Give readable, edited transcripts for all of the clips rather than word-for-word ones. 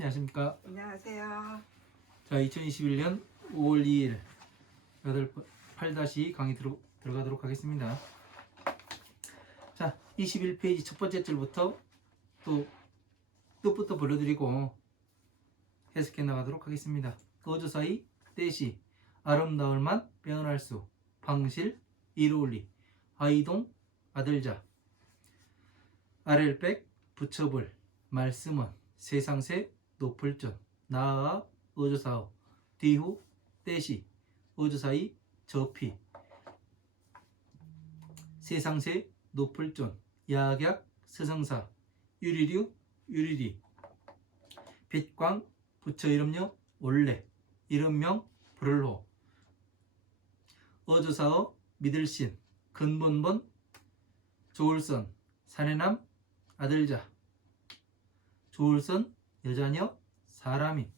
안녕하십니까. 안녕하세요. 자, 2021년 5월 2일 8-2 강의 들어가도록 하겠습니다. 자, 21페이지 첫 번째 줄부터 또 뜻부터 불러드리고 해석해 나가도록 하겠습니다. 어조사이, 때시, 아름다울만 빼어날 수, 방실, 이로울리, 아이동, 아들자, 아렐백, 부처불, 말씀은, 세상새, 높을전, 나아, 어조사오, 뒤후, 때시, 어조사이, 저피, 세상새, 높을존, 야약, 서성사, 유리류, 유리리, 빛광, 부처 이름료, 원래, 이름명, 불을호, 어조사어, 믿을신, 근본본, 조울선, 사내남, 아들자, 조울선, 여자녀, 사람인,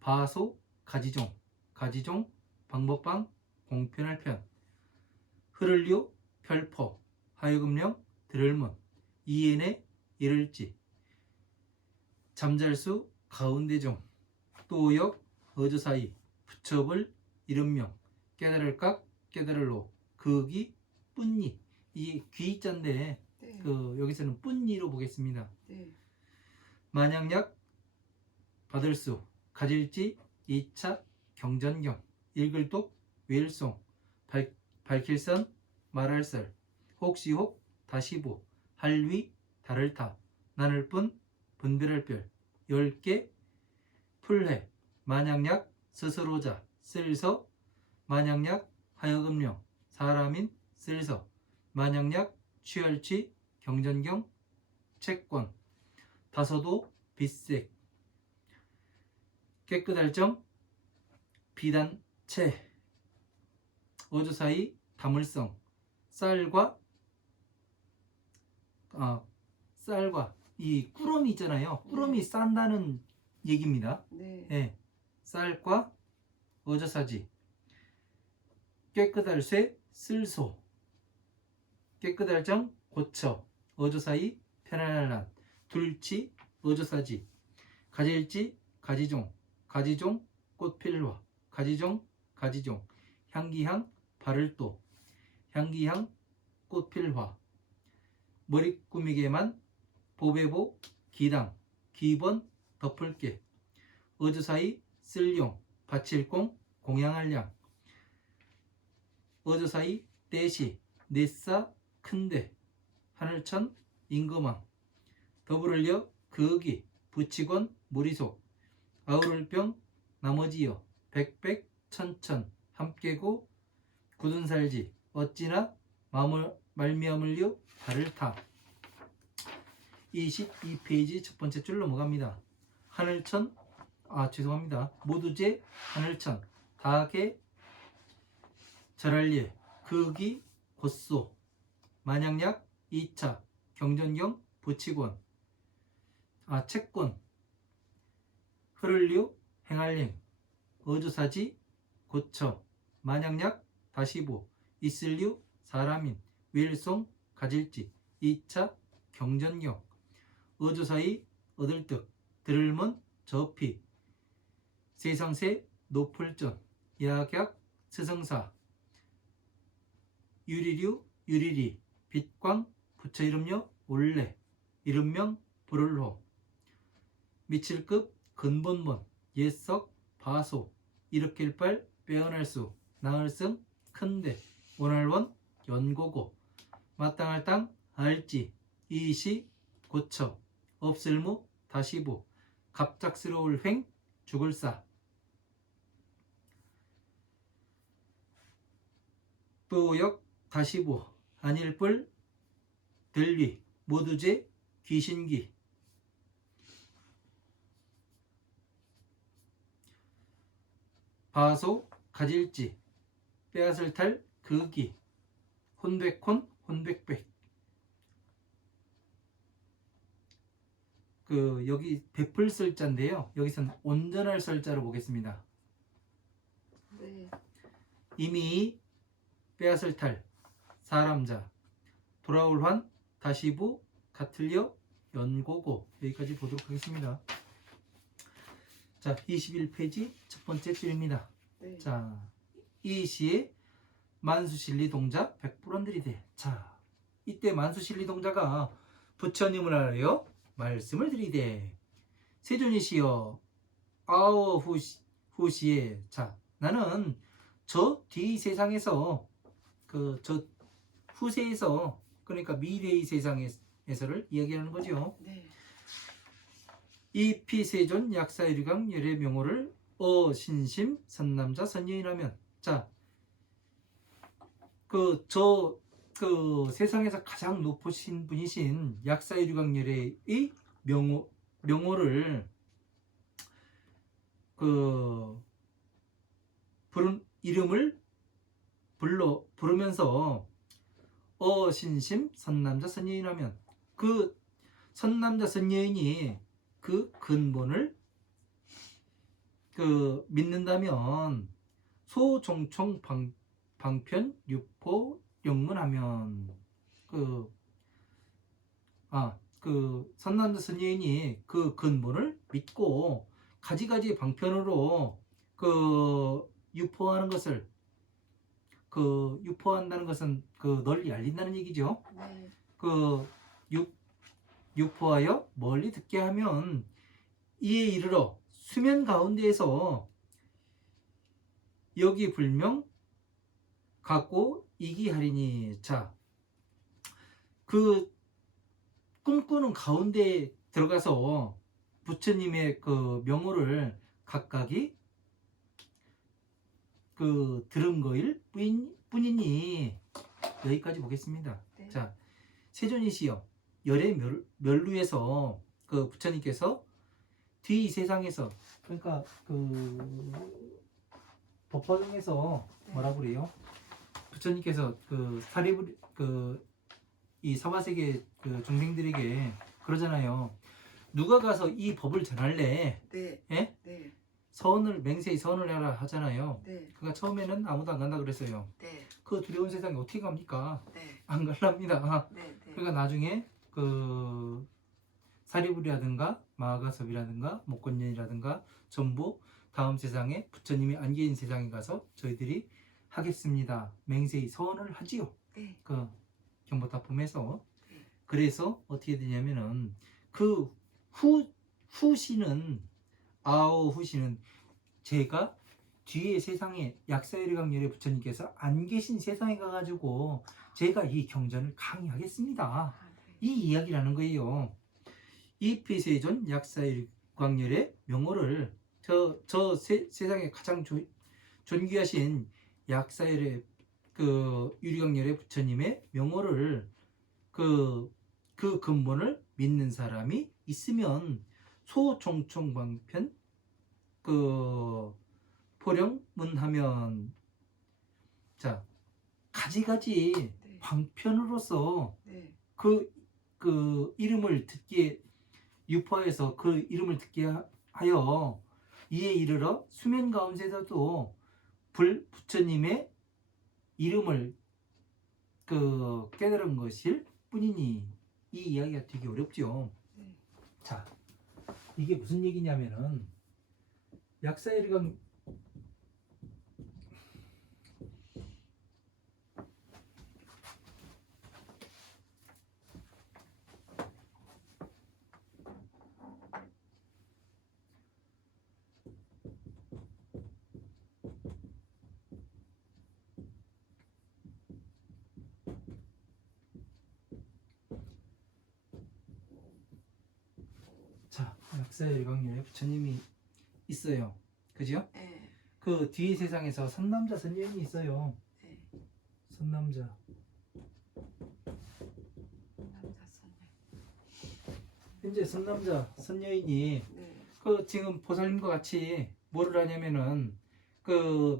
바소, 가지종, 가지종, 방법방, 공편할 편, 흐를류, 별포, 하유금령, 들을문, 이엔에, 이를지, 잠잘수, 가운데종, 또역, 어조사이, 부처벌, 이름명, 깨달을각, 깨달을로, 극이, 뿐니. 이 귀자인데 네. 여기서는 뿐니로 보겠습니다. 네. 만약약, 받을 수, 가질지, 2차, 경전경, 읽을독, 외일송, 밝힐선, 말할설, 혹시혹, 다시보, 할위, 다를타, 나눌뿐, 분별할별, 10개, 풀회, 만약약, 스스로자, 쓸서, 만약약, 하여금령, 사람인, 쓸서, 만약약, 취할취, 경전경, 채권, 다소도, 빛색, 깨끗할정, 비단체, 어조사이, 다물성, 쌀과 이 꾸러미 있잖아요. 꾸러미 싼다는 얘기입니다. 네. 예, 쌀과 어조사지, 깨끗할 쇠, 쓸소, 깨끗할정, 고처, 어조사이, 편안할 난, 둘치, 어조사지, 가질지, 가지종, 가지종, 꽃필화, 가지종, 가지종, 향기향, 바를도, 향기향, 꽃필화, 머리 꾸미게만, 보배보, 기당, 기번, 덮을게, 어조사이, 쓸용, 바칠공, 공양할량, 어조사이, 떼시, 넷사, 큰데, 하늘천, 임금왕, 더불을려, 거기, 부치권, 무리속, 아우를병, 나머지여, 백백, 천천, 함께고, 굳은살지, 어찌나 말미암을려 다를타. 22페이지 첫 번째 줄 넘어갑니다. 하늘천, 죄송합니다. 모두제, 하늘천, 다게, 절할예, 극이, 곧소, 만약약, 2차, 경전경, 부치권, 채권, 흐를류, 행할령, 어조사지, 고처, 만약약, 다시보, 있을류, 사람인, 윌송, 가질지, 2차, 경전경, 어조사이, 얻을득, 들을문, 저피, 세상새, 높을전, 야약, 스성사, 유리류, 유리리, 빛광, 부처 이름료, 원래, 이름명, 불을호, 미칠급, 근본본, 옛석, 바소, 일으킬발, 빼어날 수, 나을승, 큰데, 원할원, 연고고, 마땅할 땅, 알지, 이시, 고처, 없을무, 다시보, 갑작스러울 횡, 죽을사, 또역, 다시보, 안일뿔, 들위, 모두제, 귀신기, 바소, 가질지, 빼앗을 탈, 극이, 혼백혼, 혼백백. 여기 베풀 설자인데요. 여기서는 온전할 설자로 보겠습니다. 네. 이미 빼앗을 탈, 사람자, 돌아올 환, 다시부, 같을려, 연고고. 여기까지 보도록 하겠습니다. 자, 21페이지 첫 번째 줄입니다. 네. 자, 이 시에 만수실리 동자 100% 들이대. 자, 이때 만수실리 동자가 부처님을 알아요. 말씀을 들이대. 세존이시여 아오 후시에. 자, 나는 저 뒤 세상에서 저 후세에서, 그러니까 미래의 세상에서를 이야기하는 거죠. 네. 이 피세존 약사유리강 열의 명호를 어신심 선남자 선여인하면. 자, 세상에서 가장 높으신 분이신 약사유리강열의 명호를 이름을 부르면서 어신심 선남자 선여인하면, 그 선남자 선여인이 그 근본을 믿는다면 소종총 방편 유포 영문하면, 선남자 선여인이 그 근본을 믿고 가지가지 방편으로 유포하는 것을, 유포한다는 것은 널리 알린다는 얘기죠. 네. 유포하여 멀리 듣게 하면 이에 이르러 수면 가운데에서 여기 불명 갖고 이기하리니. 자, 꿈꾸는 가운데 들어가서 부처님의 명호를 각각이 들은 거일 뿐이니. 여기까지 보겠습니다. 네. 자, 세존이시여 열의 멸루에서 부처님께서 뒤 세상에서, 그러니까 법화경에서 뭐라고 그래요? 부처님께서 이 사바세계 중생들에게 그러잖아요. 누가 가서 이 법을 전할래? 네. 예? 네. 맹세히 선을 해라 하잖아요. 네. 그러니까 처음에는 아무도 안 간다 그랬어요. 네. 그 두려운 세상에 어떻게 갑니까? 네. 안 갈랍니다. 네. 네. 그러니까 나중에 사리부리라든가 마하가섭이라든가 목건년이라든가 전부 다음 세상에 부처님이 안 계신 세상에 가서 저희들이 하겠습니다. 맹세히 선을 하지요. 네. 경보타품에서. 네. 그래서 어떻게 되냐면은 후시는 제가 뒤에 세상에 약사유리강열의 부처님께서 안 계신 세상에 가가지고 제가 이 경전을 강의하겠습니다. 아, 네. 이 이야기라는 거예요. 이 피세존 약사유리강열의 명호를 세상에 가장 존귀하신 약사열의 유리강열의 부처님의 명호를 그 근본을 믿는 사람이 있으면 소총총방편 포령문하면. 자, 가지가지 네. 방편으로서 네. 이름을 듣게 유포해서 이름을 듣게 하여 이에 이르러 수면 가운데서도 부처님의 이름을 깨달은 것일 뿐이니. 이 이야기가 되게 어렵죠. 네. 자, 이게 무슨 얘기냐면은 약사유리강 약사유리강열의 부처님이 있어요. 그죠? 네. 그 뒤에 세상에서 선남자 선여인이 있어요. 네. 선남자. 남자 선녀. 현재 선남자 선여인이 네. 지금 보살님과 같이 뭐를 하냐면은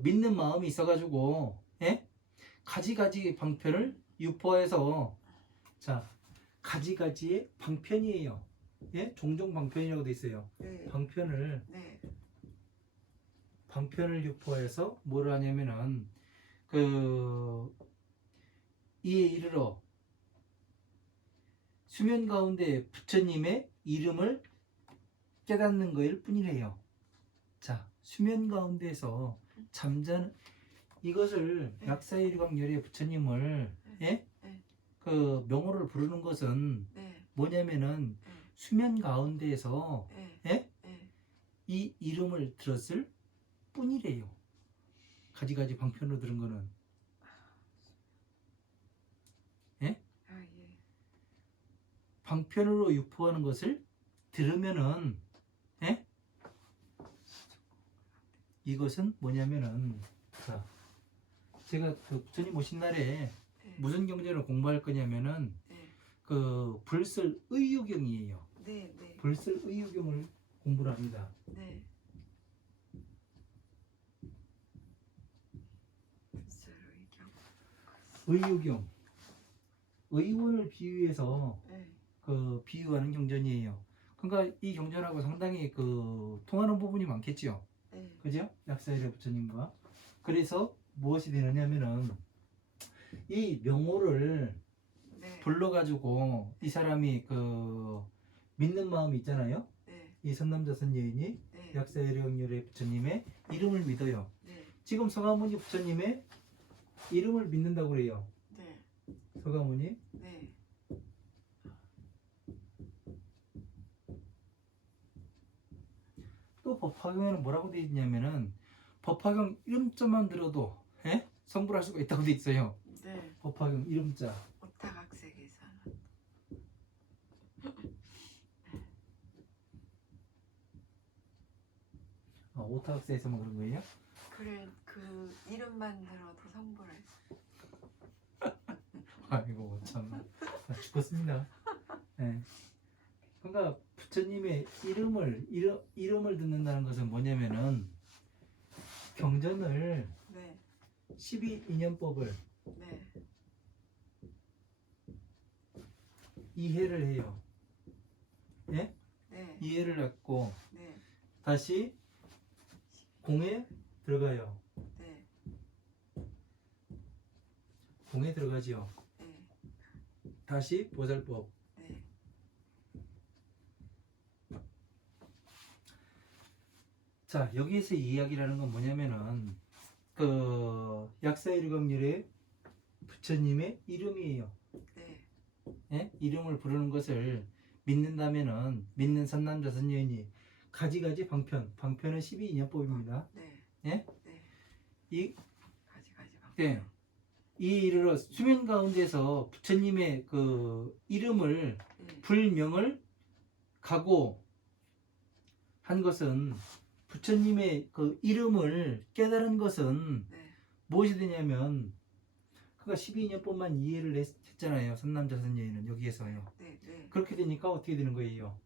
믿는 마음이 있어가지고, 예? 가지가지 방편을 유포해서. 자, 가지가지의 방편이에요. 예? 종종 방편이라고 돼 있어요. 네. 방편을 네. 유포해서 뭐를 하냐면은 이에 이르러 수면 가운데 부처님의 이름을 깨닫는 거일 뿐이래요. 자, 수면 가운데에서 잠자는 이것을 네. 약사일광열의 부처님을 예? 네. 그 명호를 부르는 것은 네. 뭐냐면은 네. 수면 가운데에서 네. 예? 네. 이 이름을 들었을 뿐이래요. 가지가지 방편으로 들은 거는 예? 아, 예. 방편으로 유포하는 것을 들으면은 예? 이것은 뭐냐면은 자, 제가 그 부처님 오신 날에 네. 무슨 경전을 공부할 거냐면은 네. 그 불설 의유경이에요. 네. 네. 불설 의유경을 공부를 합니다. 네. 불사로 의경. 의유경, 의원을 비유해서 네. 그 비유하는 경전이에요. 그러니까 이 경전하고 상당히 그 통하는 부분이 많겠죠. 네. 그죠? 약사일의 부처님과. 그래서 무엇이 되느냐면은 이 명호를 네. 불러가지고 이 사람이 그 믿는 마음이 있잖아요. 네. 이 선남자선 여인이 네. 약사일의 부처님의 이름을 믿어요. 네. 지금 서가모니 부처님의 이름을 믿는다고 그래요. 네. 서가모니. 네. 또 법화경에는 뭐라고 되어 있냐면은 법화경 이름자만 들어도 예? 성불할 수가 있다고 되어 있어요. 네. 법화경 이름자. 오타각색에서는 오타학세에서만 그런 거예요? 그래 그 이름만 들어도 성불할 수. 아이고 참 죽었습니다. 예. 그러니까 부처님의 이름을 듣는다는 것은 뭐냐면은 경전을 네. 12인연법을 네. 이해를 해요. 예? 네. 이해를 했고 네. 다시 공에 들어가요. 네. 공에 들어가지요. 네. 다시 보살법. 네. 자, 여기에서 이야기라는 건 뭐냐면은 그 약사일광열의 부처님의 이름이에요. 네. 예? 이름을 부르는 것을 믿는다면은 믿는 선남자 선여인이 가지가지 방편은 12인연법입니다. 네. 예? 네. 이 가지가지 방. 네. 이 이르러 수면 가운데서 부처님의 그 이름을 네. 불명을 가고 한 것은 부처님의 그 이름을 깨달은 것은 네. 무엇이 되냐면 그가 12인연법만 이해를 했잖아요. 선남자 선여인은 여기에서요. 네. 네. 그렇게 되니까 어떻게 되는 거예요?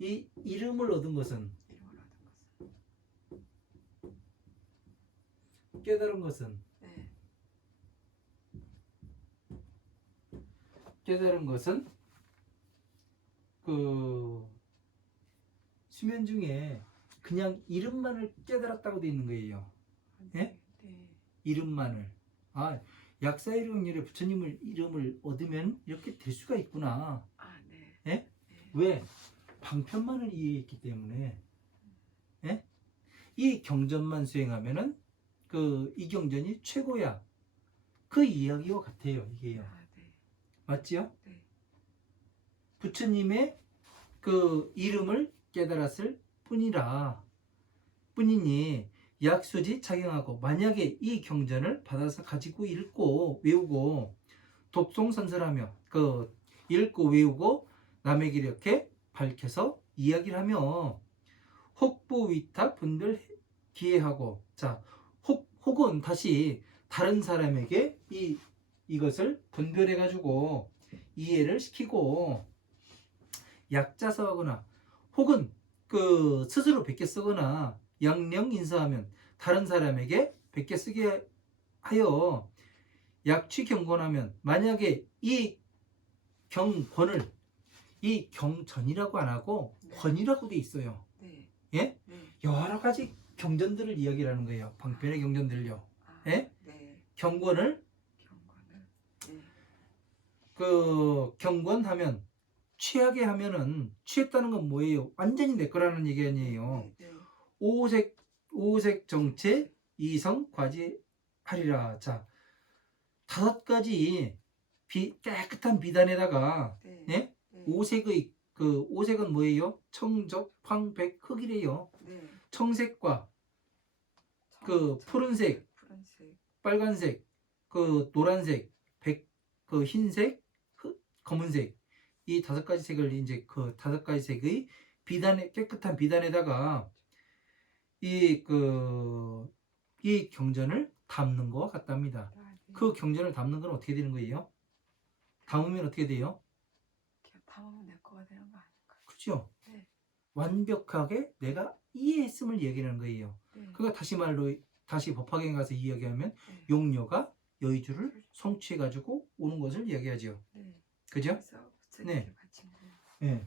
이 이름을 얻은 것은 이름을 얻은 것은. 깨달은 것은 네. 깨달은 것은 그 수면 중에 그냥 이름만을 깨달았다고 되어 있는 거예요. 예? 네. 이름만을. 아, 약사일광열의 부처님을 이름을 얻으면 이렇게 될 수가 있구나. 아, 네. 예? 네. 왜? 방편만을 이해했기 때문에. 예? 이 경전만 수행하면은 그 이 경전이 최고야. 그 이야기와 같아요. 이게요. 아, 네. 맞지요? 네. 부처님의 그 이름을 깨달았을 뿐이니 약수지 착용하고 만약에 이 경전을 받아서 가지고 읽고 외우고 독송선설하며 그 읽고 외우고 남에게 이렇게 밝혀서 이야기를 하며 혹부위탁 분별 기회하고 자 혹은 다시 다른 사람에게 이것을 분별해 가지고 이해를 시키고 약자서하거나 혹은 그 스스로 베껴 쓰거나 양령 인사하면 다른 사람에게 베껴 쓰게 하여 약취 경건하면 만약에 이 경권을 이 경전이라고 안 하고 권이라고 돼 있어요. 네. 예? 네. 여러 가지 경전들을 이야기하는 거예요. 방편의 경전들요. 아, 예? 네. 경권을 경건을. 네. 그 경권하면 취하게 하면은 취했다는 건 뭐예요? 완전히 내 거라는 얘기 아니에요. 네. 오색 정체 이성 과지하리라. 자, 5가지 깨끗한 비단에다가 네. 예? 네. 오색은 뭐예요? 청적, 황백, 흑이래요. 네. 청색과 그 푸른색, 푸른색. 빨간색, 그 노란색, 그 흰색, 검은색, 이 5가지 색을 이제 그 5가지 색의 깨끗한 비단에다가 이 경전을 담는 거와 같답니다. 아, 네. 그 경전을 담는 건 어떻게 되는 거예요? 담으면 어떻게 돼요? 담으면 내 거가 되는 거 아닐까? 그죠? 네. 완벽하게 내가 이해했음을 얘기하는 거예요. 네. 그러니까 다시 법화경에 가서 이야기하면 네. 용녀가 여의주를 성취해가지고 오는 것을 이야기하죠. 네. 그죠? 그래서 네. 네. 바친 거예요. 네.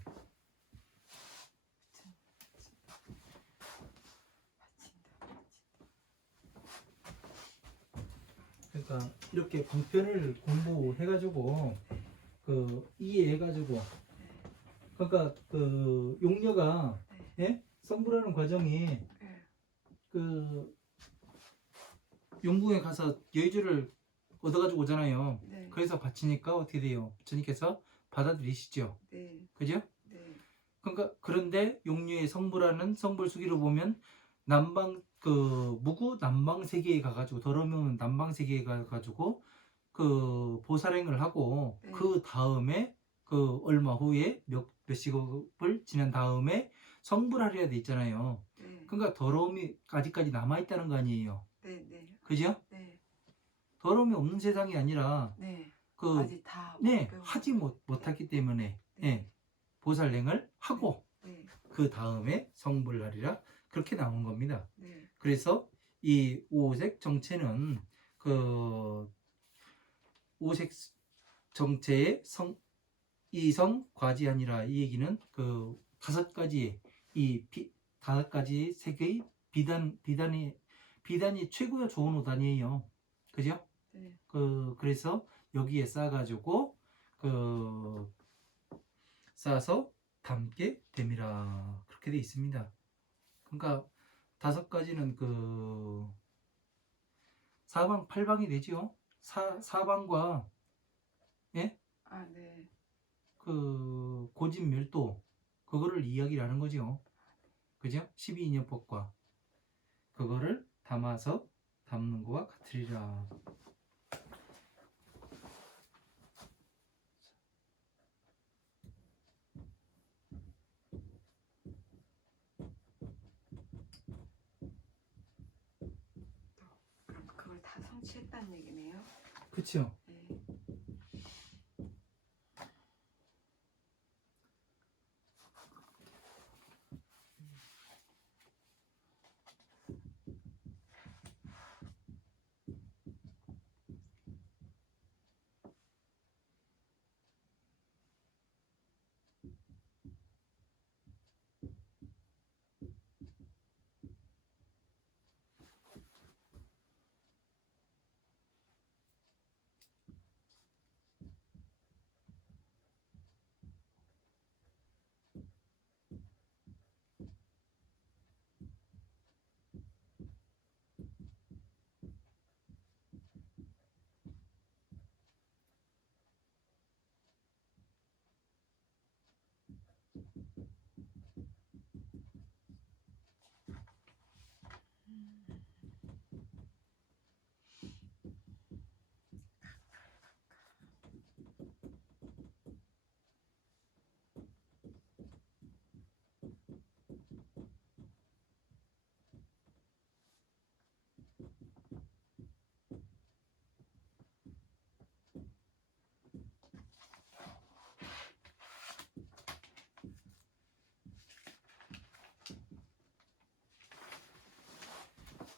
그러니까 이렇게 방편을 공부해가지고 이해해가지고 그러니까 그 용녀가 예? 성불하는 과정이 네. 그 용궁에 가서 여의주를 얻어가지고 오잖아요. 네. 그래서 바치니까 어떻게 돼요? 부처님께서 받아들이시죠. 네. 그죠? 네. 그러니까 그런데 용녀의 성불하는 성불수기로 보면 무구 남방 세계에 가가지고 더러움이 오는 남방 세계에 가가지고 그 보살행을 하고 네. 그 다음에 그 얼마 후에 몇십억을 지난 다음에 성불하려야 돼 있잖아요. 네. 그러니까 더러움이 아직까지 남아 있다는 거 아니에요. 네. 네. 그죠? 네. 더러움이 없는 세상이 아니라 네. 그 아직 다 네, 배우고 하지 못했기 때문에 네. 예, 보살행을 하고 네. 그 다음에 성불하리라 그렇게 나온 겁니다. 네. 그래서 이 오색 정체는 그 오색 정체의 이성 과지하니라 이 얘기는 그 5가지의 5가지 색의 비단이 최고의 좋은 옷 아니에요. 그죠? 네. 그래서 여기에 싸가지고 싸서 담게 됨이라 그렇게 돼 있습니다. 그러니까 5가지는 사방 8방이 되죠. 사방과 예? 아, 네. 그 고진멸도 그거를 이야기를 하는 거죠. 그죠? 12인연법과 그거를 담아서 담는 거와 같으리라. 그럼 그걸 다 성취했다는 얘기네요. 그쵸? 네.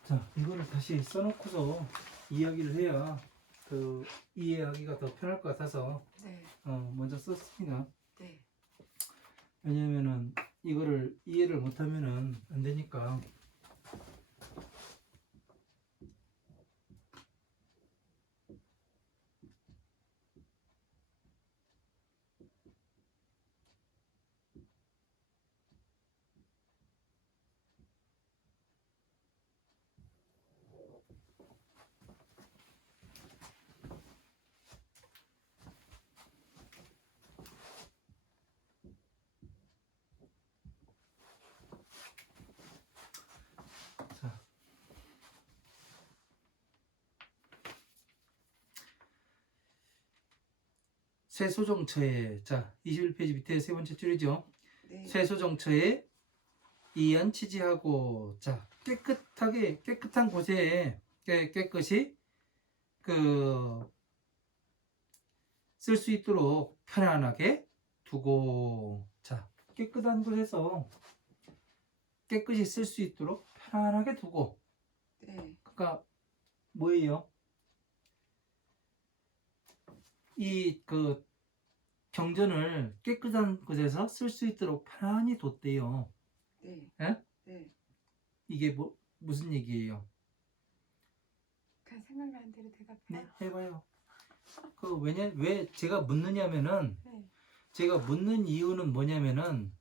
자, 이거를 다시 써놓고서 이야기를 해야 이해하기가 더 편할 것 같아서 네. 먼저 썼습니다. 네. 왜냐면은 이거를 이해를 못하면은 안 되니까. 쇠소정처에, 자 21페이지 밑에 세 번째 줄이죠. 네. 쇠소정처에 이연 취지하고, 자 깨끗한 곳에 깨끗이 쓸 수 있도록 편안하게 두고, 자 깨끗한 곳에서 깨끗이 쓸 수 있도록 편안하게 두고. 네. 그러니까 뭐예요? 이 경전을 깨끗한 곳에서 쓸 수 있도록 편안히 뒀대요. 네. 예? 네. 이게 무슨 얘기예요? 그냥 생각나는 대로 대답해요. 네, 해봐요. 왜 제가 묻느냐면은, 네. 제가 묻는 이유는 뭐냐면은,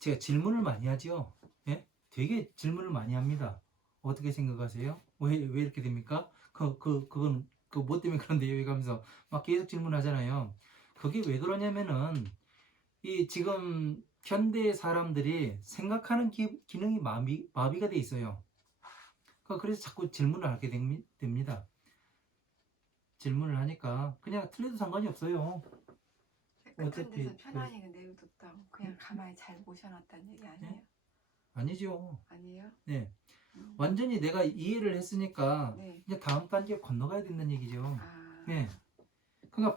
제가 질문을 많이 하죠. 예? 되게 질문을 많이 합니다. 어떻게 생각하세요? 왜 이렇게 됩니까? 그건 뭐 때문에 그런데요? 이러면서 막 계속 질문하잖아요. 그게 왜 그러냐면은, 지금 현대 사람들이 생각하는 기능이 마비가 돼 있어요. 그래서 자꾸 질문을 하게 됩니다. 질문을 하니까 그냥 틀려도 상관이 없어요. 깨끗한 어차피 데서 편안히 내려뒀다고 그냥 가만히 잘 모셔놨다는 얘기 아니에요? 네? 아니죠. 아니에요? 네, 완전히 내가 이해를 했으니까 네. 이제 다음 단계에 건너가야 된다는 얘기죠. 아. 네. 그러니까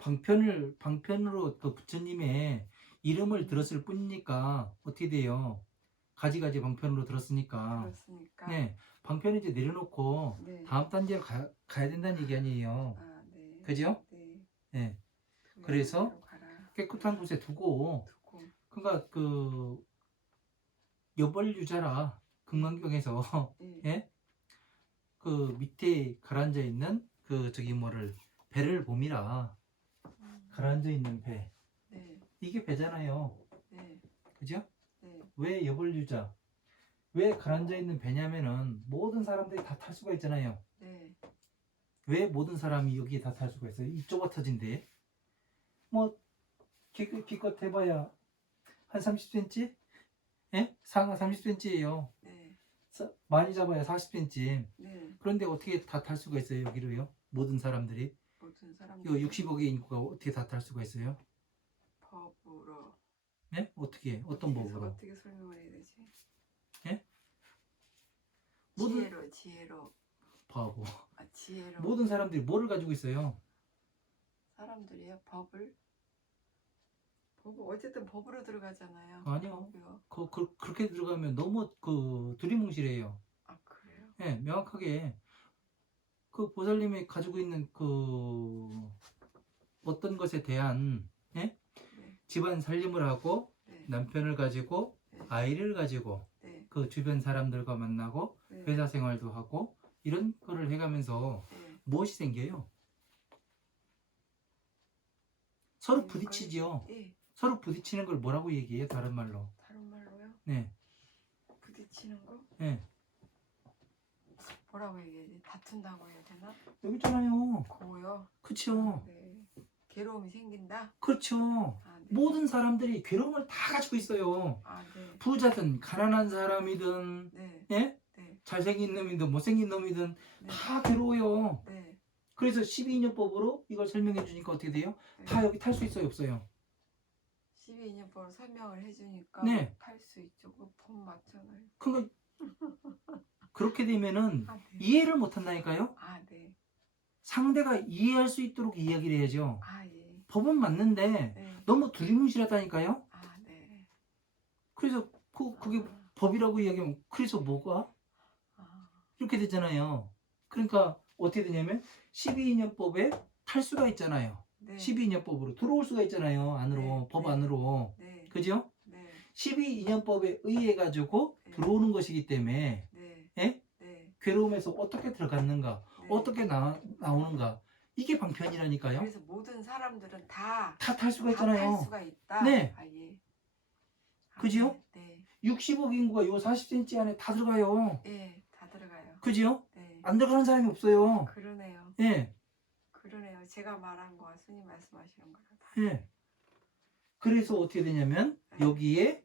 방편으로 그 부처님의 이름을 들었을 뿐이니까 어떻게 돼요? 가지가지 방편으로 들었으니까. 그렇습니까? 네, 방편을 이제 내려놓고 네. 다음 단계로 가야 된다는 얘기 아니에요. 아, 네. 그죠? 네. 네. 그 그래서 방향으로 가라. 깨끗한 곳에 두고, 두고. 그러니까 여벌유자라 금강경에서 네. 예? 밑에 가라앉아 있는 배를 봄이라. 가라앉아 있는 배, 네. 이게 배잖아요. 네. 그죠? 네. 왜 여벌유자? 왜 가라앉아 있는 배냐면은 모든 사람들이 다 탈 수가 있잖아요. 네. 왜 모든 사람이 여기에 다 탈 수가 있어요? 이 좁아 터진데. 뭐 기껏 해봐야 한 30cm? 예? 상하 30cm예요. 네. 많이 잡아야 40cm. 네. 그런데 어떻게 다 탈 수가 있어요, 여기로요? 모든 사람들이. 모든 이 사람들 60억의 인구가 어떻게 다 탈 수가 있어요? 법으로. 네? 어떤 법으로? 어떻게 설명을 해야 되지? 예? 지혜로. 바보. 아, 지혜로. 모든 사람들이 뭐를 가지고 있어요? 사람들이요? 법을 어쨌든 법으로 들어가잖아요. 아니요. 법이요. 그렇게 들어가면 너무 두리뭉실해요. 아, 그래요? 예, 명확하게 보살님이 가지고 있는 어떤 것에 대한, 예? 네. 집안 살림을 하고 네. 남편을 가지고 네. 아이를 가지고 네. 주변 사람들과 만나고 네. 회사 생활도 하고 이런 거를 해가면서 네. 무엇이 생겨요? 서로 네, 부딪히죠. 예. 서로 부딪히는 걸 뭐라고 얘기해요? 다른 말로. 다른 말로요? 네. 부딪히는 거? 네. 뭐라고 얘기해야지? 다툰다고 해야 되나? 여기 있잖아요. 고요? 그쵸. 네. 괴로움이 생긴다? 그렇죠. 아, 네. 모든 사람들이 괴로움을 다 가지고 있어요. 아, 네. 부자든 가난한 사람이든, 네. 예? 네. 잘생긴 놈이든 못생긴 놈이든 네. 다 괴로워요. 네. 그래서 12인연법으로 이걸 설명해 주니까 어떻게 돼요? 네. 다 여기 탈 수 있어요, 없어요? 12인연법으로 설명을 해주니까 네. 탈 수 있죠. 그 법 맞잖아요. 그렇게 되면은 아, 네. 이해를 못 한다니까요? 아, 네. 상대가 이해할 수 있도록 이야기를 해야죠. 아, 예. 법은 맞는데 네. 너무 두리뭉실하다니까요? 아, 네. 그래서 그게 아, 법이라고 이야기하면 그래서 뭐가? 아, 이렇게 되잖아요. 그러니까 어떻게 되냐면 12인연법에 탈 수가 있잖아요. 네. 12인연법으로 들어올 수가 있잖아요. 안으로. 네. 법 네. 안으로. 네. 그죠? 네. 12인연법에 의해 가지고 네. 들어오는 것이기 때문에 네. 예? 네. 괴로움에서 어떻게 들어갔는가, 네. 어떻게 나오는가, 이게 방편이라니까요. 그래서 모든 사람들은 다 탈 수가 탈 있잖아요. 수가 있다. 네. 아, 예. 아, 그지요? 네. 60억 인구가 요 40cm 안에 다 들어가요. 네. 예, 다 들어가요. 그지요? 네. 안 들어가는 사람이 없어요. 그러네요. 예, 그러네요. 제가 말한 거와 스님 말씀하시는 거랑 다. 예. 그래서 어떻게 되냐면 여기에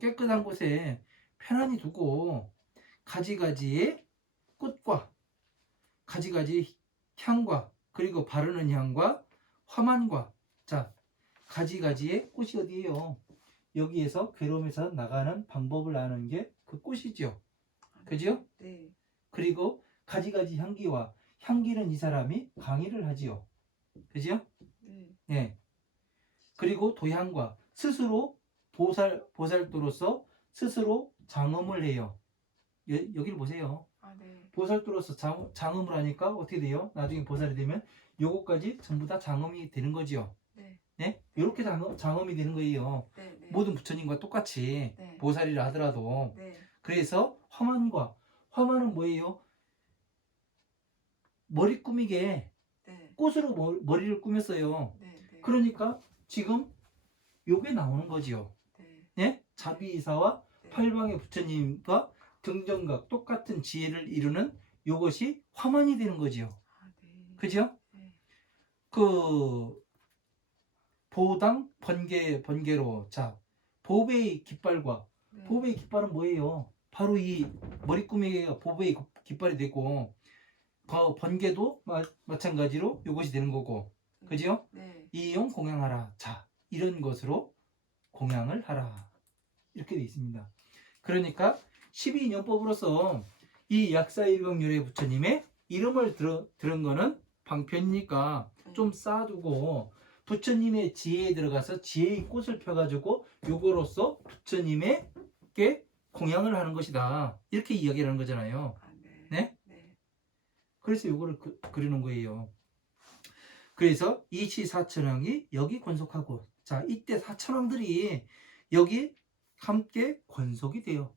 깨끗한 곳에 편안히 두고 가지가지의 꽃과 가지가지 향과 그리고 바르는 향과 화만과 자 가지가지의 꽃이 어디예요? 여기에서 괴로움에서 나가는 방법을 아는 게 그 꽃이죠. 그죠? 네. 그리고 가지가지 향기와 향기는 이 사람이 강의를 하지요. 그죠? 네. 네. 그리고 도향과 스스로 보살도로서 스스로 장엄을 해요. 여기를 보세요. 아, 네. 보살도로서 장엄을 하니까 어떻게 돼요? 나중에 보살이 되면 요거까지 전부 다 장엄이 되는 거지요. 네. 네? 이렇게 장엄이 되는 거예요. 네. 네. 모든 부처님과 똑같이 네. 보살이라 하더라도. 네. 그래서 화만은 뭐예요? 머리 꾸미게 네. 꽃으로 머리를 꾸몄어요. 네. 네. 그러니까 지금 요게 나오는 거지요. 네. 예? 자비이사와 네. 팔방의 부처님과 등정각 똑같은 지혜를 이루는 요것이 화만이 되는 거지요. 아, 네. 그죠? 네. 그 보당 번개로 자 보배의 깃발과 네. 보배의 깃발은 뭐예요? 바로 이 머리 꾸미기가 보배의 깃발이 되고 번개도 마찬가지로 요것이 되는 거고 그죠? 네. 이용 공양하라. 자 이런 것으로 공양을 하라. 이렇게 되어 있습니다. 그러니까 12인연법으로서 이 약사일광열의 부처님의 이름을 들은 거는 방편이니까 좀 쌓아두고 부처님의 지혜에 들어가서 지혜의 꽃을 펴가지고 요거로서 부처님에게 공양을 하는 것이다. 이렇게 이야기를 하는 거잖아요. 아, 네. 네? 네. 그래서 요거를 그리는 거예요. 그래서 이치사천왕이 여기 권속하고 자 이때 사천왕들이 여기 함께 권속이 돼요.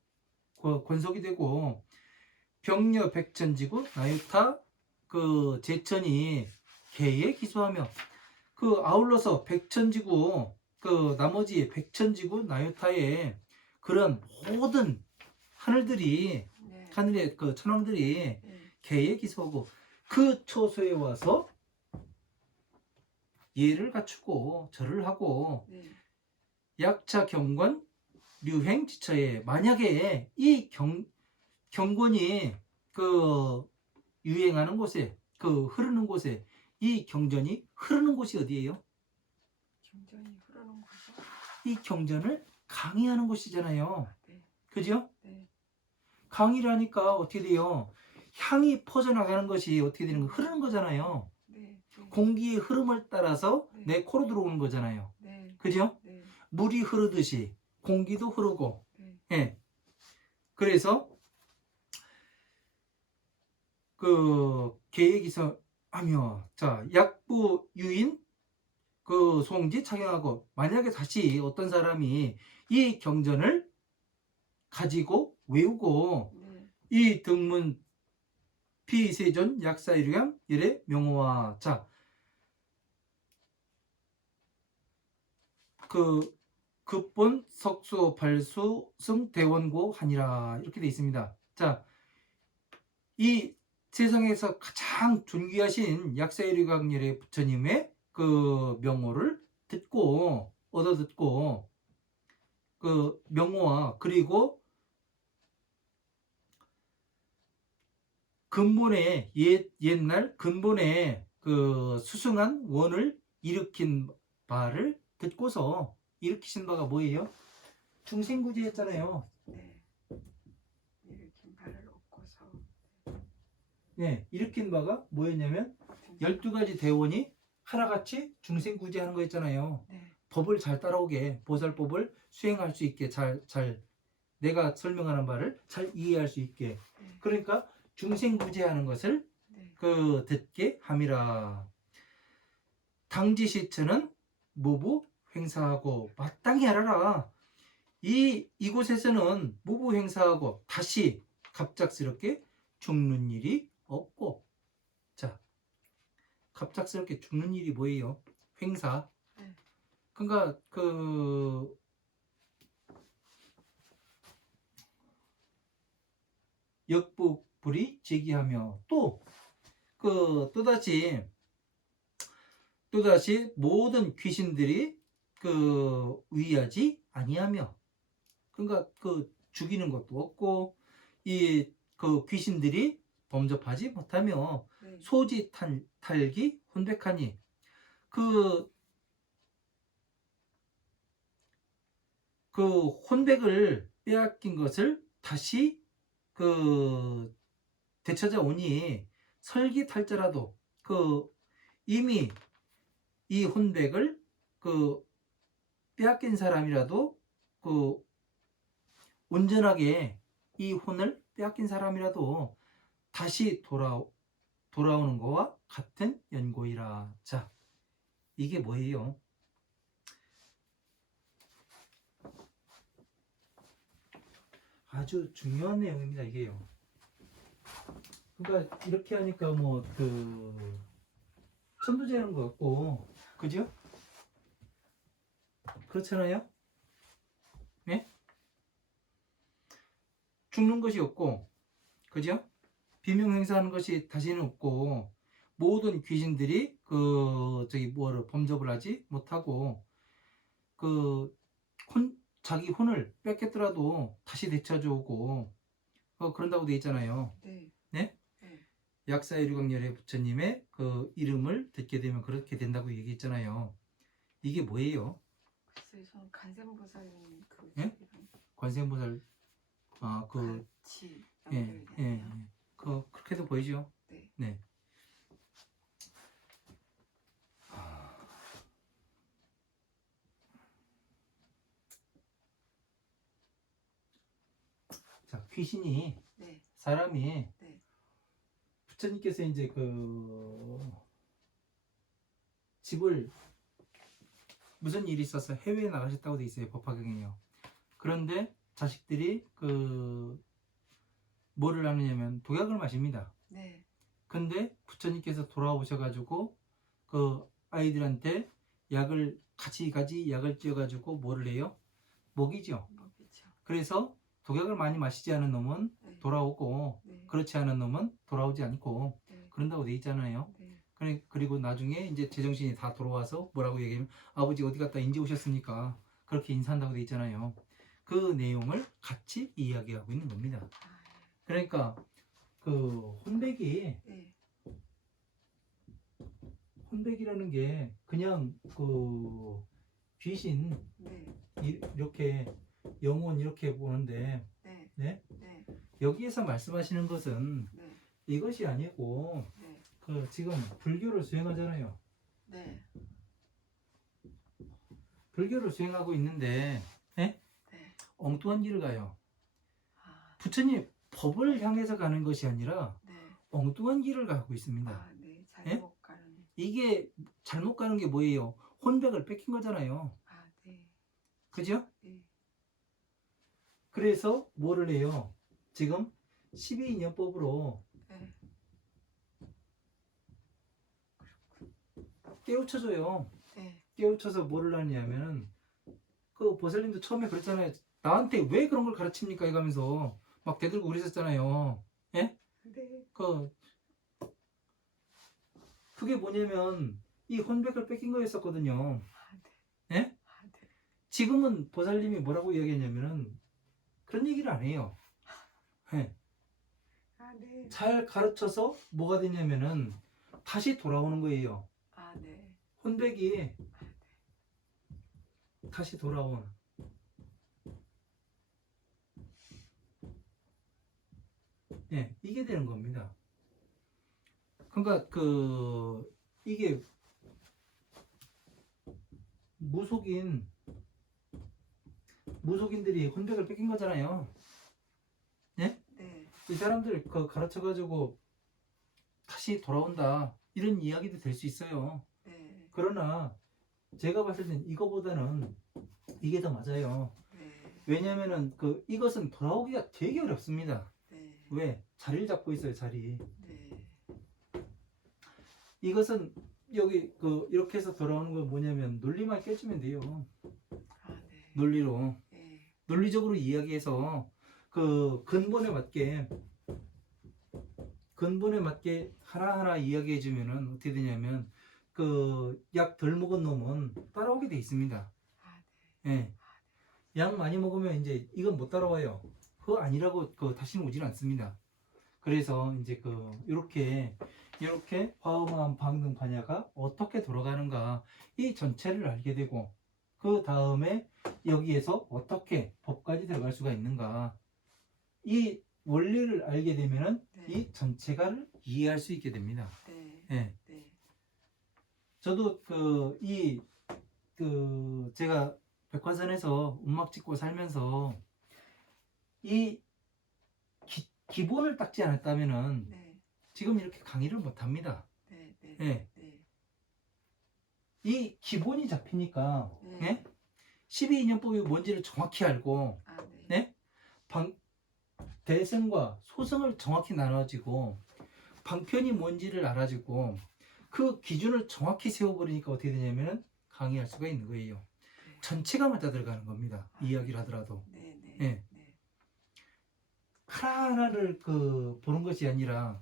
권속이 되고 병려 백천지구 나유타 그 제천이 개에 기소하며 그 아울러서 백천지구 그 나머지 백천지구 나유타의 그런 모든 하늘들이 네. 하늘의 그 천왕들이 네. 개에 기소하고 그 처소에 와서 예를 갖추고 절을 하고 네. 약차 경권 류행 지처에 만약에 이 경권이 그 유행하는 곳에 그 흐르는 곳에 이 경전이 흐르는 곳이 어디예요? 경전이 흐르는 곳이요? 이 경전을 강의하는 곳이잖아요. 네. 그죠? 네. 강의를 하니까 어떻게 돼요? 향이 퍼져나가는 것이 어떻게 되는 거? 흐르는 거잖아요. 네. 네. 공기의 흐름을 따라서 네. 내 코로 들어오는 거잖아요. 네. 그죠? 네. 물이 흐르듯이 공기도 흐르고 네. 예. 그래서 그 계획에서 하며 자 약부 유인 그 송지 착용하고 만약에 다시 어떤 사람이 이 경전을 가지고 외우고 네. 이 등문 피세존 약사일경 열의 명호와 자 그 급본 석수 발수 승 대원고 하니라 이렇게 되어 있습니다. 자, 이 세상에서 가장 존귀하신 약사일광열의 부처님의 그 명호를 듣고 얻어 듣고 그 명호와 그리고 근본의 옛날 근본의 그 수승한 원을 일으킨 바를 듣고서 일으키신 바가 뭐예요? 중생구제였잖아요. 네. 일으킨 바를 얻고서 네, 일으킨 바가 뭐였냐면 12가지 대원이 하나같이 중생구제하는 거였잖아요. 네. 법을 잘 따라오게 보살법을 수행할 수 있게 잘 내가 설명하는 바를 잘 이해할 수 있게 네. 그러니까 중생구제하는 것을 네. 그 듣게 함이라. 당지시처는 무부 행사하고 마땅히 알아라. 이곳에서는 무부 행사하고 다시 갑작스럽게 죽는 일이 없고 자 갑작스럽게 죽는 일이 뭐예요? 행사. 네. 그러니까 그 역부불이 제기하며 또다시 모든 귀신들이 그 위하지 아니하며 그러니까 그 죽이는 것도 없고 이 그 귀신들이 범접하지 못하며 네. 소지 탈기 혼백하니 그, 그 혼백을 빼앗긴 것을 다시 그 되찾아오니 설기탈자라도 그 이미 이 혼백을 그 빼앗긴 사람이라도 그 온전하게 이 혼을 빼앗긴 사람이라도 다시 돌아오는 거와 같은 연고이라. 자, 이게 뭐예요? 아주 중요한 내용입니다, 이게요. 그러니까 이렇게 하니까 뭐 그 천도제라는 것 같고, 그죠? 그렇잖아요? 네? 죽는 것이 없고, 그죠? 비명 행사하는 것이 다시는 없고, 모든 귀신들이 그 저기 뭐를 범접을 하지 못하고 그 자기 혼을 뺏겼더라도 다시 되찾아오고 그런다고 돼 있잖아요. 네. 네? 네. 약사유리광열의 부처님의 그 이름을 듣게 되면 그렇게 된다고 얘기했잖아요. 이게 뭐예요? 글쎄, 저는 간센보살님 그 예? 관세음보살 같이 예, 연결이 예, 되네요. 예. 그렇게도 보이죠. 네. 네. 자, 귀신이 네. 사람이 네. 부처님께서 이제 그 집을 무슨 일이 있어서 해외에 나가셨다고 돼 있어요. 법화경에요. 그런데 자식들이 그 뭐를 하느냐면 독약을 마십니다. 네. 근데 부처님께서 돌아오셔가지고 그 아이들한테 약을 같이 약을 찌어가지고 뭐를 해요? 먹이죠. 먹이죠. 그래서 독약을 많이 마시지 않은 놈은 네. 돌아오고 네. 그렇지 않은 놈은 돌아오지 않고 네. 그런다고 돼 있잖아요. 네. 그리고 나중에 이제 제정신이 다 돌아와서 뭐라고 얘기하면 아버지 어디 갔다 인제 오셨습니까? 그렇게 인사한다고 돼 있잖아요. 그 내용을 같이 이야기하고 있는 겁니다. 아, 그러니까 그 혼백이 네. 혼백이라는 게 그냥 그 귀신 네. 이렇게 영혼 이렇게 보는데 네. 네? 네. 여기에서 말씀하시는 것은 네. 이것이 아니고 네. 그 지금 불교를 수행하잖아요. 네. 불교를 수행하고 있는데 예? 네. 엉뚱한 길을 가요. 아, 부처님 법을 향해서 가는 것이 아니라 네. 엉뚱한 길을 가고 있습니다. 아, 네. 잘못 가는. 이게 잘못 가는 게 뭐예요? 혼백을 뺏긴 거잖아요. 아, 네. 그죠? 네. 그래서 뭐를 해요? 지금 12인연법으로 네. 깨우쳐줘요. 네. 깨우쳐서 뭐를 하냐면 그 보살님도 처음에 그랬잖아요. 나한테 왜 그런 걸 가르칩니까? 이러면서 막 대들고 그러셨잖아요. 예? 네. 그게 뭐냐면 이 혼백을 뺏긴 거였었거든요. 아, 네. 예? 아, 네. 지금은 보살님이 뭐라고 이야기했냐면은 그런 얘기를 안 해요. 예. 아, 네. 잘 가르쳐서 뭐가 되냐면은 다시 돌아오는 거예요. 아, 네. 혼백이 다시 돌아온. 예, 이게 되는 겁니다. 그러니까 이게 무속인들이 혼백을 뺏긴 거잖아요. 예? 네. 이 사람들 가르쳐가지고 다시 돌아온다 이런 이야기도 될 수 있어요. 네. 그러나 제가 봤을 땐 이거보다는 이게 더 맞아요. 네. 왜냐면은 이것은 돌아오기가 되게 어렵습니다. 네. 왜? 자리를 잡고 있어요, 자리. 네. 이것은 여기 이렇게 해서 돌아오는 건 뭐냐면 논리만 깨주면 돼요. 아, 네. 논리로. 네. 논리적으로 이야기해서 그 근본에 맞게 하나하나 이야기해 주면은 어떻게 되냐면 그 약 덜 먹은 놈은 따라오게 돼 있습니다. 아, 네. 예. 약 많이 먹으면 이제 이건 못 따라와요. 그거 아니라고 다시는 오질 않습니다. 그래서 이제 이렇게 이렇게 화엄한 방등 반야가 어떻게 돌아가는가 이 전체를 알게 되고 그 다음에 여기에서 어떻게 법까지 들어갈 수가 있는가 이 원리를 알게 되면은 네. 이 전체가를 이해할 수 있게 됩니다. 네. 예. 네. 저도 제가 백화선에서 음악 찍고 살면서 이 기본을 닦지 않았다면은 네. 지금 이렇게 강의를 못 합니다. 네. 네. 예. 네. 이 기본이 잡히니까 네. 예? 12인연법이 뭔지를 정확히 알고 아, 네. 네? 대성과 소성을 정확히 나눠지고 방편이 뭔지를 알아지고 그 기준을 정확히 세워버리니까 어떻게 되냐면은 강의할 수가 있는 거예요. 네. 전체가 맞아 들어가는 겁니다. 아, 이야기를 하더라도. 네. 네. 예. 네. 하나하나를 보는 것이 아니라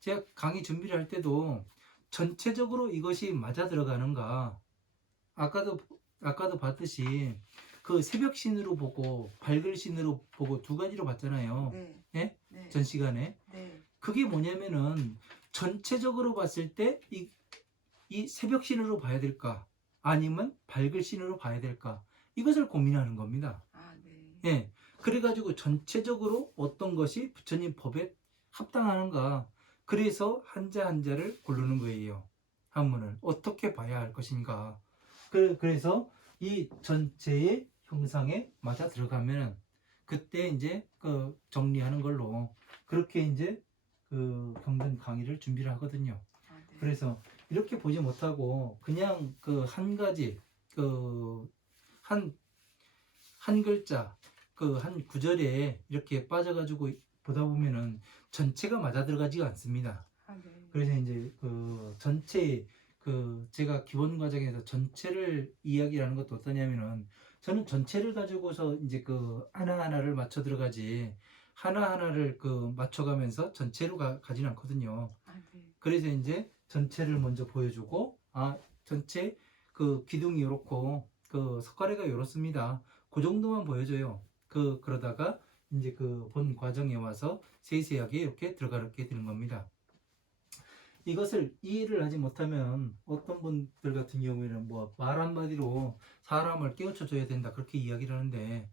제가 강의 준비를 할 때도 전체적으로 이것이 맞아 들어가는가 아까도 봤듯이 그 새벽 신으로 보고 밝을 신으로 보고 두 가지로 봤잖아요. 네. 예? 네. 전 시간에 네. 그게 뭐냐면은 전체적으로 봤을 때 이 새벽 신으로 봐야 될까 아니면 밝을 신으로 봐야 될까 이것을 고민하는 겁니다. 아, 네. 예. 그래가지고 전체적으로 어떤 것이 부처님 법에 합당하는가 그래서 한자 한자를 고르는 거예요. 한문을 어떻게 봐야 할 것인가 그래서 이 전체의 형상에 맞아 들어가면 그때 이제 그 정리하는 걸로 그렇게 이제 그 경전 강의를 준비를 하거든요. 아, 네. 그래서 이렇게 보지 못하고 그냥 그 한 가지 그 한 글자 그 한 구절에 이렇게 빠져가지고 보다 보면은 전체가 맞아 들어가지가 않습니다. 아, 네. 그래서 이제 그 전체 제가 기본 과정에서 전체를 이야기하는 것도 어떠냐면은 저는 전체를 가지고서 이제 그 하나하나를 맞춰 들어가지 하나하나를 맞춰가면서 전체로 가지는 않거든요. 아, 네. 그래서 이제 전체를 먼저 보여주고 전체 그 기둥이 요렇고 그 석가래가 요렇습니다. 그 정도만 보여줘요. 그러다가 이제 그 본 과정에 와서 세세하게 이렇게 들어가게 되는 겁니다. 이것을 이해를 하지 못하면 어떤 분들 같은 경우에는 뭐 말 한마디로 사람을 깨우쳐 줘야 된다 그렇게 이야기를 하는데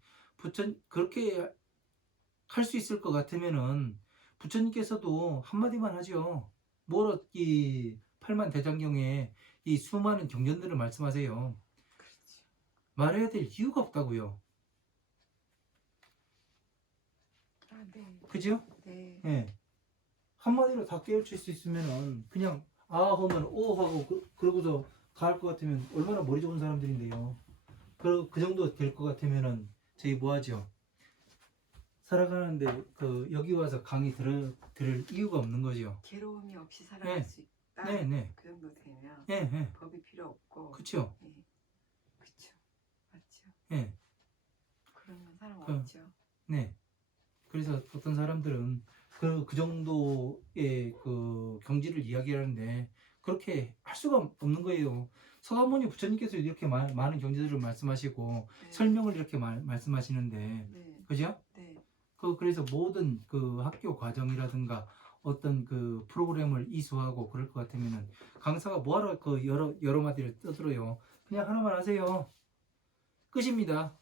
그렇게 할 수 있을 것 같으면은 부처님께서도 한마디만 하죠. 뭐로 이 팔만 대장경에 이 수많은 경전들을 말씀하세요. 그렇죠. 말해야 될 이유가 없다고요. 아, 네. 그죠? 네. 예. 한마디로 다 깨우칠 수 있으면은 그냥 하면 오 하고 그러고서 다 할 것 같으면 얼마나 머리 좋은 사람들인데요. 그 정도 될 것 같으면은 저희 뭐 하죠? 살아가는데 여기 와서 강의 들을 이유가 없는 거죠. 괴로움이 없이 살아갈 네. 수 있다. 네, 네. 그 정도 되면 예, 예. 법이 필요 없고. 그쵸? 예. 그쵸. 맞죠. 예. 그러면 사람 그- 없죠. 네. 그래서 어떤 사람들은 그 정도의 그 경지를 이야기하는데 그렇게 할 수가 없는 거예요. 서가모니 부처님께서 이렇게 많은 경지들을 말씀하시고 네. 설명을 이렇게 말씀하시는데 네. 그죠? 네. 그래서 모든 그 학교 과정이라든가 어떤 그 프로그램을 이수하고 그럴 것 같으면은 강사가 뭐하러 그 여러 마디를 떠들어요. 그냥 하나만 하세요. 끝입니다.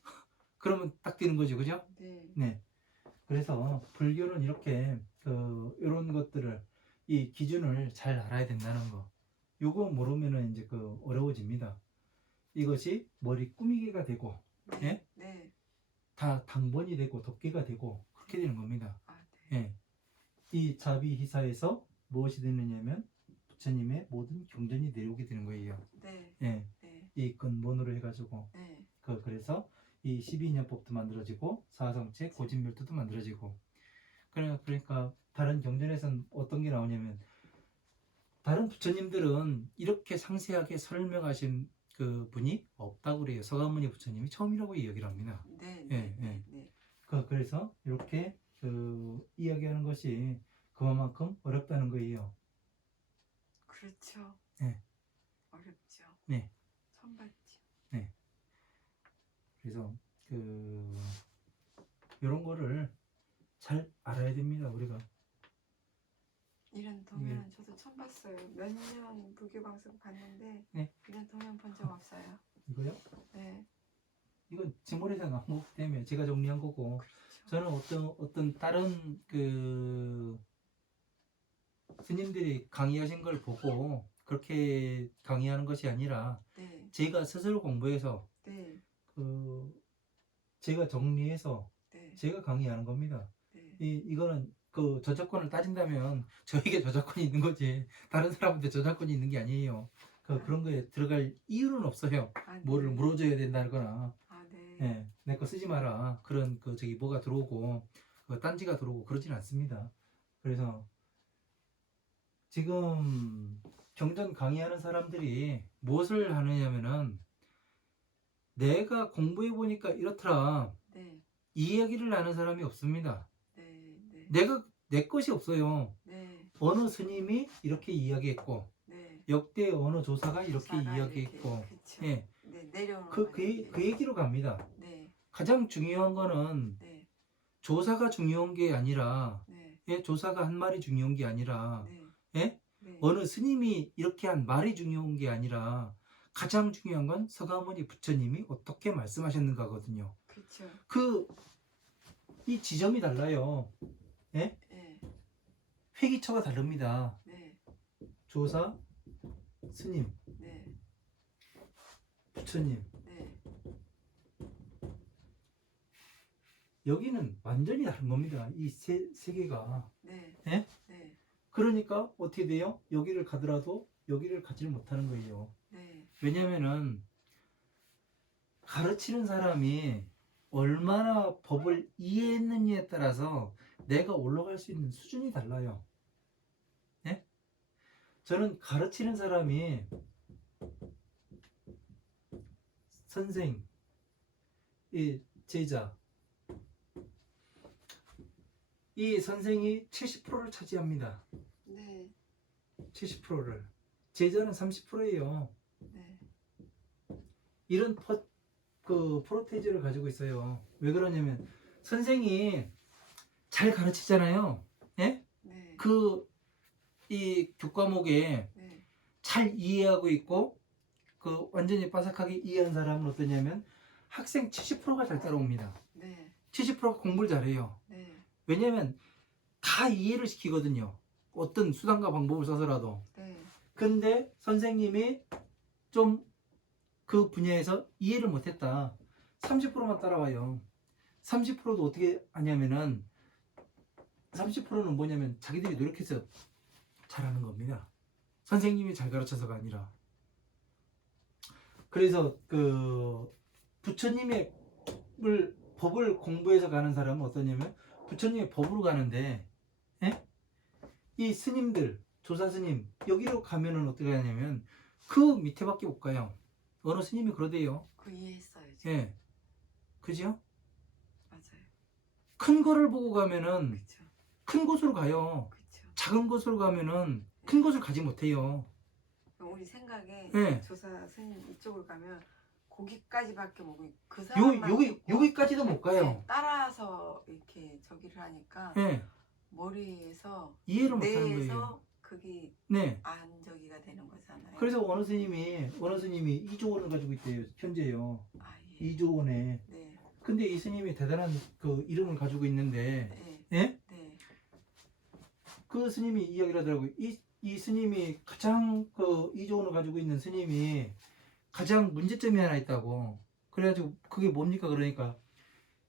그러면 딱 되는 거죠, 그죠? 네. 네. 그래서 불교는 이렇게 이런 것들을 이 기준을 잘 알아야 된다는 거. 요거 모르면은 이제 어려워집니다. 이것이 머리 꾸미기가 되고, 네. 예? 네. 다 당번이 되고 덮개가 되고 그렇게 되는 겁니다. 아, 네. 예. 이 자비희사에서 무엇이 되느냐면 부처님의 모든 경전이 내려오게 되는 거예요. 네. 예. 네. 이 근본으로 해가지고 네. 그래서 이 12인연법도 만들어지고 사성체 고진멸도도 만들어지고 그러니까 다른 경전에서는 어떤 게 나오냐면 다른 부처님들은 이렇게 상세하게 설명하신 그 분이 없다고 그래요. 서가모니 부처님이 처음이라고 이야기를 합니다. 네. 예, 네. 예. 네. 그래서 이렇게 이야기하는 것이 그만큼 어렵다는 거예요. 그렇죠. 네. 어렵죠. 네. 처음 봤죠. 네. 그래서 이런 거를 잘 알아야 됩니다. 우리가 이런 도면은 저도 처음 봤어요. 몇 년 불교 방송 봤는데 네. 이런 도면 본 적 없어요. 이거요? 네, 이건 제 머리에서 나온 거기 때문에 제가 정리한 거고, 그렇죠. 저는 어떤 다른 그 스님들이 강의하신 걸 보고 그렇게 강의하는 것이 아니라 네, 제가 스스로 공부해서 네, 그 제가 정리해서 네, 제가 강의하는 겁니다. 네. 이거는 그 저작권을 따진다면 저에게 저작권이 있는 거지 다른 사람한테 저작권이 있는 게 아니에요. 그런 거에 들어갈 이유는 없어요. 아, 뭐를 네. 물어줘야 된다거나, 아, 네. 예, 내 거 쓰지 마라, 그런 그 저기 뭐가 들어오고 딴지가 들어오고 그러진 않습니다. 그래서 지금 경전 강의하는 사람들이 무엇을 하느냐면은 내가 공부해 보니까 이렇더라, 네, 이 이야기를 하는 사람이 없습니다. 네, 네, 내 것이 없어요. 네, 어느 스님이 이렇게 이야기했고 네. 역대 어느 조사가 이렇게 조사가 이야기했고, 그쵸. 예, 네, 내려오는 그 거죠, 이제. 얘기로 갑니다. 네, 가장 중요한 거는 네, 조사가 중요한 게 아니라, 네, 예, 조사가 한 말이 중요한 게 아니라, 네, 예, 네. 어느 스님이 이렇게 한 말이 중요한 게 아니라 가장 중요한 건 서가모니 부처님이 어떻게 말씀하셨는가거든요. 그쵸. 이 지점이 달라요. 예? 네, 회기처가 다릅니다. 네, 조사, 스님, 네, 부처님. 네, 여기는 완전히 다른 겁니다. 이 세 개가. 네, 예? 네, 그러니까 어떻게 돼요? 여기를 가더라도 여기를 가지를 못하는 거예요. 네, 왜냐면은 가르치는 사람이 얼마나 법을 이해했느냐에 따라서 내가 올라갈 수 있는 수준이 달라요. 예? 저는 가르치는 사람이 선생, 이 제자, 이 선생이 70%를 차지합니다. 네, 70%를. 제자는 30%예요. 네, 이런 프로테이지를 가지고 있어요. 왜 그러냐면 선생이 잘 가르치잖아요. 예? 네, 이 교과목에 네, 잘 이해하고 있고 완전히 빠삭하게 이해한 사람은 어떠냐면 학생 70%가 잘 따라옵니다. 네, 70%가 공부를 잘해요. 네, 왜냐면 다 이해를 시키거든요. 어떤 수단과 방법을 써서라도. 네, 근데 선생님이 좀 그 분야에서 이해를 못했다. 30%만 따라와요. 30%도 어떻게 하냐면은 30%는 뭐냐면 자기들이 노력해서 잘하는 겁니다. 선생님이 잘 가르쳐서가 아니라. 그래서 부처님의 법을 공부해서 가는 사람은 어떠냐면 부처님의 법으로 가는데, 예? 이 스님들, 조사 스님 여기로 가면은 어떻게 하냐면 그 밑에밖에 못 가요. 어느 스님이 그러대요. 그 이해했어요, 지금. 예, 그죠? 맞아요. 큰 거를 보고 가면은 그쵸, 큰 곳으로 가요. 그쵸. 작은 곳으로 가면은 큰 곳을 가지 못해요. 우리 생각에 네. 조사 스님 이쪽을 가면 거기까지밖에 모르고 그 사람만 듣고 여기까지도 못 가요. 네, 따라서 이렇게 저기를 하니까 예, 머리에서 이해를 못 하는 거예요. 뇌에서 그게 네. 안저기가 되는 거잖아요. 그래서 어느 스님이 2조 원을 가지고 있대요. 현재요. 아, 예. 2조 원에. 네, 근데 이 스님이 대단한 그 이름을 가지고 있는데, 네, 예? 네, 그 스님이 이야기를 하더라고요. 이 스님이 가장 2조 원을 가지고 있는 스님이 가장 문제점이 하나 있다고. 그래가지고 그게 뭡니까? 그러니까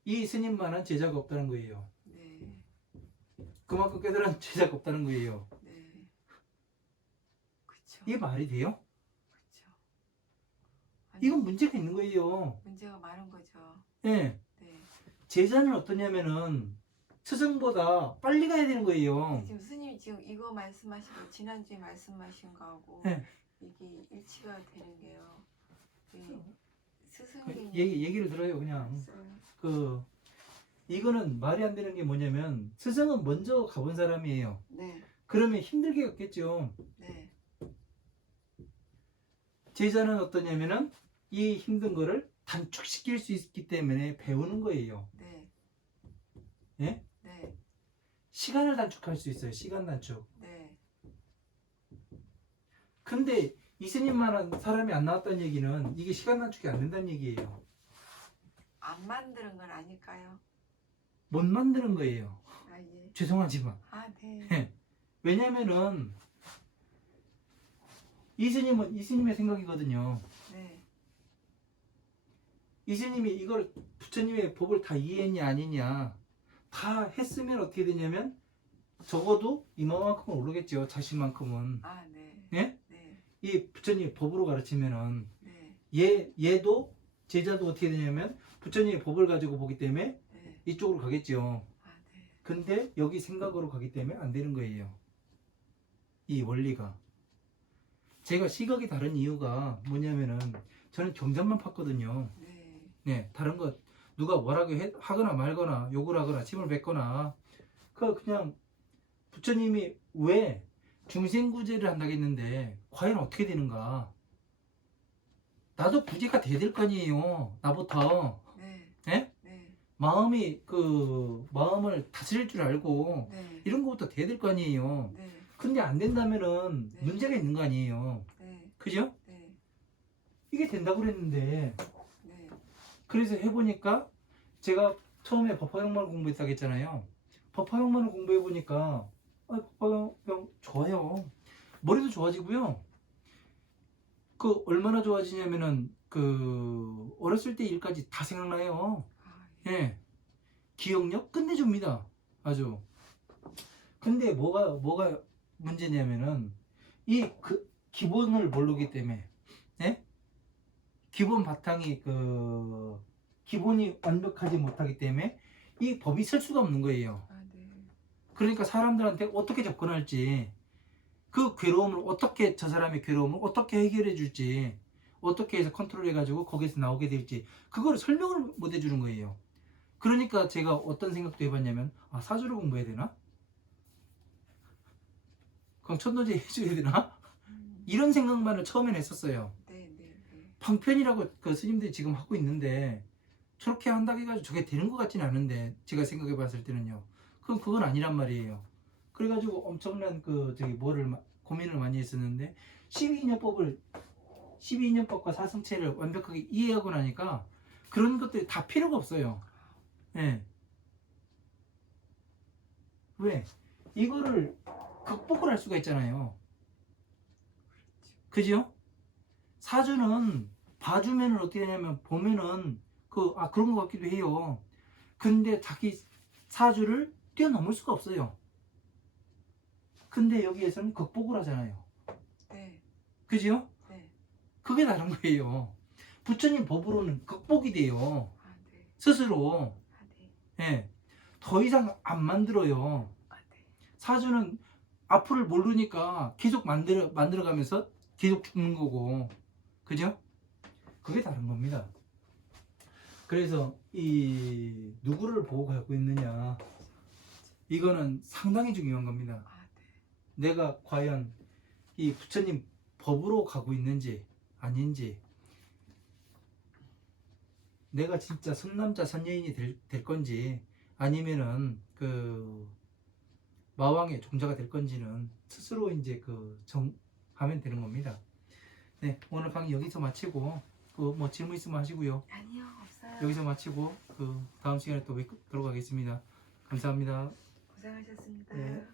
이 스님만한 제자가 없다는 거예요. 네, 그만큼 깨달은 제자가 없다는 거예요. 네. 그쵸. 이게 말이 돼요? 그쵸. 아니, 이건 문제가 있는 거예요. 문제가 많은 거죠. 예. 네. 제자는 어떠냐면은 스승보다 빨리 가야 되는 거예요. 지금 스님이 지금 이거 말씀하시고 지난주에 말씀하신 거하고 네. 이게 일치가 되는 게요. 이 스승이 얘기를 들어요. 그냥 있어요. 이거는 말이 안 되는 게 뭐냐면 스승은 먼저 가본 사람이에요. 네, 그러면 힘들게 갔겠죠. 네, 제자는 어떠냐면은 이 힘든 거를 단축시킬 수 있기 때문에 배우는 거예요. 네, 예? 네, 시간을 단축할 수 있어요. 시간 단축. 네, 근데 이스님만한 사람이 안 나왔다는 얘기는 이게 시간 단축이 안 된다는 얘기예요. 안 만드는 건 아닐까요? 못 만드는 거예요. 아 예. 죄송하지만. 아 네. 왜냐면은 이스님은 이스님의 생각이거든요. 네. 이스님이 이걸 부처님의 법을 다 이해했냐 아니냐 다 했으면 어떻게 되냐면 적어도 이만큼은 오르겠죠. 자신만큼은. 아 네. 예? 네. 이 부처님이 법으로 가르치면은 네. 얘도 제자도 어떻게 되냐면 부처님의 법을 가지고 보기 때문에 네. 이쪽으로 가겠죠. 아 네. 근데 여기 생각으로 가기 때문에 안 되는 거예요. 이 원리가. 제가 시각이 다른 이유가 뭐냐면은 저는 경전만 팠거든요. 네. 네, 다른 것 누가 뭐라고 하거나 말거나 욕을 하거나 침을 뱉거나 그냥 부처님이 왜 중생구제를 한다겠는데 과연 어떻게 되는가? 나도 구제가 돼야 될 거 아니에요. 나부터. 네. 예? 네. 마음이 마음을 다스릴 줄 알고 네. 이런 것부터 돼야 될 거 아니에요. 네. 근데 안 된다면은 네. 문제가 있는 거 아니에요. 네. 그죠? 네. 이게 된다고 그랬는데 네. 그래서 해보니까 제가 처음에 법화영만을 공부했다고 했잖아요. 법화영만을 공부해보니까 법화영 좋아요. 머리도 좋아지고요. 얼마나 좋아지냐면은 어렸을 때 일까지 다 생각나요. 아 예. 예. 기억력 끝내줍니다. 아주. 근데 뭐가 문제냐면은 기본을 모르기 때문에 예? 기본 바탕이 기본이 완벽하지 못하기 때문에 이 법이 쓸 수가 없는 거예요. 아 네. 그러니까 사람들한테 어떻게 접근할지 그 괴로움을 어떻게 저 사람의 괴로움을 어떻게 해결해 줄지 어떻게 해서 컨트롤 해가지고 거기서 나오게 될지 그거를 설명을 못 해주는 거예요. 그러니까 제가 어떤 생각도 해봤냐면 사주를 공부해야 되나? 그럼 천도제 해줘야 되나? 이런 생각만을 처음엔 했었어요. 네. 네. 네. 방편이라고 스님들이 지금 하고 있는데 저렇게 한다고 해가지고 저게 되는 것 같지는 않은데 제가 생각해 봤을 때는요. 그럼 그건 아니란 말이에요. 그래가지고 엄청난 고민을 많이 했었는데 12인연법과 사성체를 완벽하게 이해하고 나니까 그런 것들이 다 필요가 없어요. 예. 왜? 이거를 극복을 할 수가 있잖아요. 그죠? 사주는 봐주면은 어떻게 되냐면 보면은 그런 것 같기도 해요. 근데 자기 사주를 뛰어넘을 수가 없어요. 근데 여기에서는 극복을 하잖아요. 네. 그죠? 네. 그게 다른 거예요. 부처님 법으로는 극복이 돼요. 아 네. 스스로. 아 네. 예. 더 이상 안 만들어요. 아 네. 사주는 앞을 모르니까 계속 만들어가면서 계속 죽는 거고. 그죠? 그게 다른 겁니다. 그래서 누구를 보고 가고 있느냐 이거는 상당히 중요한 겁니다. 아 네. 내가 과연 이 부처님 법으로 가고 있는지 아닌지 내가 진짜 선남자 선여인이 될 건지 아니면은 마왕의 종자가 될 건지는 스스로 이제 정하면 되는 겁니다. 네, 오늘 강의 여기서 마치고 뭐 질문 있으면 하시고요. 아니요 없어요. 여기서 마치고 다음 시간에 또 뵙도록 하겠습니다. 감사합니다. 고생하셨습니다. 네.